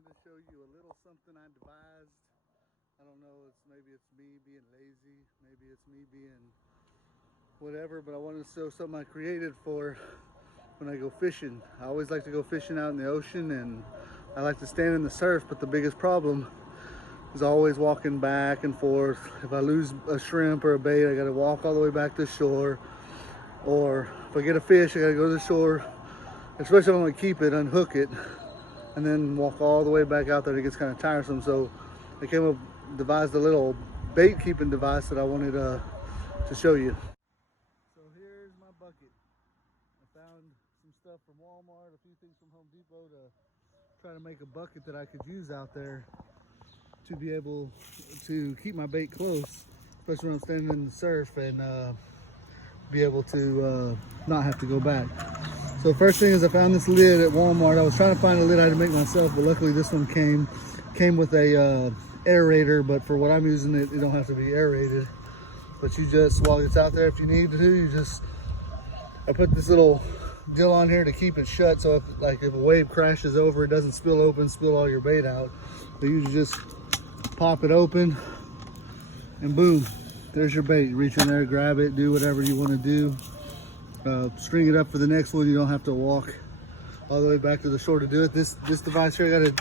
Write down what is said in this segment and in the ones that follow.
wanted to show you a little something I devised. I don't know, maybe it's me being lazy, maybe it's me being whatever, but I wanted to show something I created for when I go fishing. I always like to go fishing out in the ocean, and I like to stand in the surf, but the biggest problem is always walking back and forth. If I lose a shrimp or a bait, I gotta walk all the way back to shore. Or if I get a fish, I gotta go to the shore, especially if I'm gonna keep it, unhook it, and then walk all the way back out there. It gets kind of tiresome. So I devised a little bait keeping device that I wanted to show you. So here's my bucket. I found some stuff from Walmart, a few things from Home Depot to try to make a bucket that I could use out there to be able to keep my bait close, especially when I'm standing in the surf, and be able to not have to go back. So first thing is I found this lid at Walmart. I was trying to find a lid I had to make myself, but luckily this one came with a aerator, but for what I'm using it don't have to be aerated. But you just, while it's out there, if you need to, I put this little deal on here to keep it shut, so if a wave crashes over, it doesn't spill all your bait out. But you just pop it open and boom, there's your bait. Reach in there, grab it, do whatever you want to do. String it up for the next one. You don't have to walk all the way back to the shore to do it. This device here, I got to,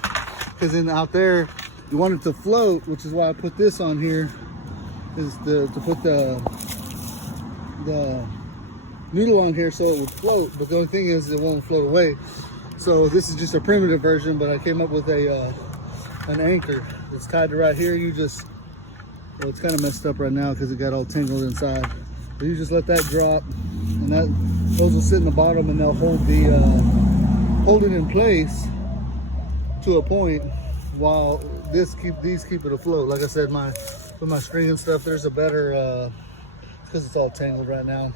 because then out there you want it to float, which is why I put this on here, is to put the noodle on here so it would float. But the only thing is it won't float away. So this is just a primitive version, but I came up with an anchor that's tied to right here. Well, it's kind of messed up right now because it got all tangled inside. But you just let that drop, and those will sit in the bottom, and they'll hold it in place to a point while these keep it afloat. Like I said, with my string and stuff, there's a better because it's all tangled right now.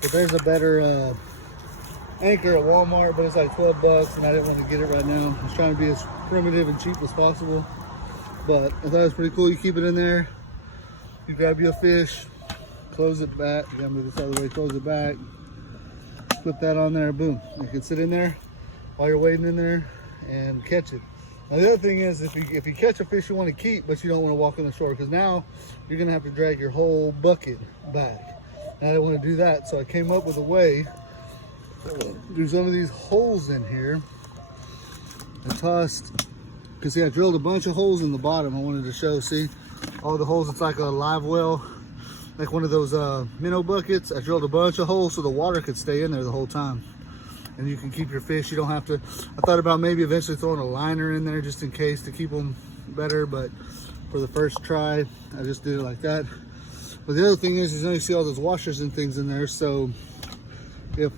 But there's a better anchor at Walmart, but it's like 12 bucks, and I didn't want to get it right now. I was trying to be as primitive and cheap as possible, but I thought it was pretty cool. You keep it in there, you grab you a fish, close it back. You gotta move this other way, close it back, flip that on there, boom. You can sit in there while you're waiting in there and catch it. Now the other thing is, if you catch a fish you want to keep, but you don't want to walk on the shore, because now you're gonna have to drag your whole bucket back. And I didn't want to do that, so I came up with a way. There's some of these holes in here. I tossed, because see, I drilled a bunch of holes in the bottom. I wanted to show, see, all the holes. It's like a live well, like one of those minnow buckets. I drilled a bunch of holes so the water could stay in there the whole time, and you can keep your fish. You don't have to. I thought about maybe eventually throwing a liner in there just in case to keep them better, but for the first try, I just did it like that. But the other thing is you see all those washers and things in there, so if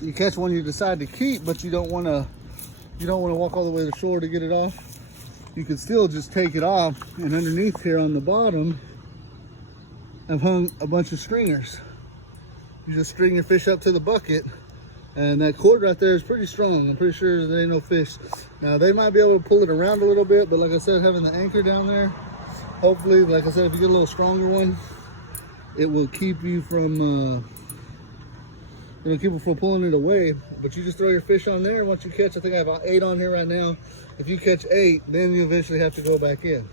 you catch one you decide to keep, but you don't want to walk all the way to shore to get it off, you can still just take it off. And underneath here on the bottom, I've hung a bunch of stringers. You just string your fish up to the bucket, and that cord right there is pretty strong. I'm pretty sure there ain't no fish. Now they might be able to pull it around a little bit, but like I said, having the anchor down there, hopefully, like I said, if you get a little stronger one, it will keep you from pulling it away. But you just throw your fish on there, and once you catch, I think I have 8 on here right now. If you catch 8, then you eventually have to go back in.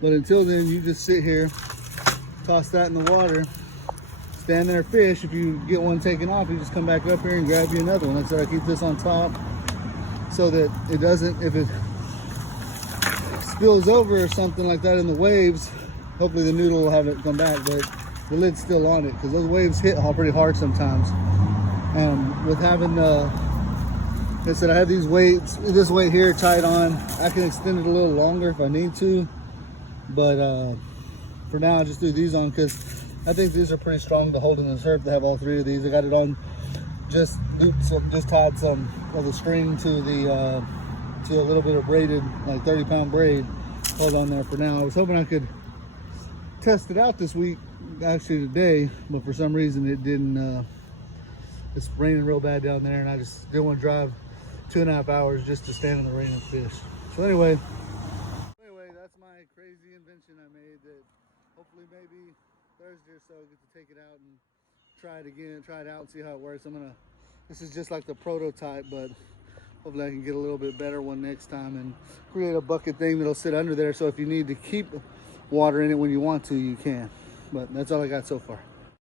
But until then, you just sit here, toss that in the water, stand there, fish. If you get one taken off, you just come back up here and grab you another one. Like I said, I keep this on top so that it doesn't, if it spills over or something like that in the waves, hopefully the noodle will have it come back, but the lid's still on it, because those waves hit pretty hard sometimes. With having like I said, I have this weight here tied on. I can extend it a little longer if I need to, but for now I just do these on because I think these are pretty strong to hold in the surf to have all 3 of these. I got it on, just tied some of the string to a little bit of braided, like 30-pound braid, hold on there for now. I was hoping I could test it out this week, actually today, but for some reason it didn't. It's raining real bad down there, and I just didn't want to drive 2.5 hours just to stand in the rain and fish. So anyway, that's my crazy invention I made that hopefully maybe Thursday or so I get to take it out and try it out and see how it works. This is just like the prototype, but Hopefully I can get a little bit better one next time and create a bucket thing that'll sit under there, so if you need to keep water in it when you want to, you can. But that's all I got so far.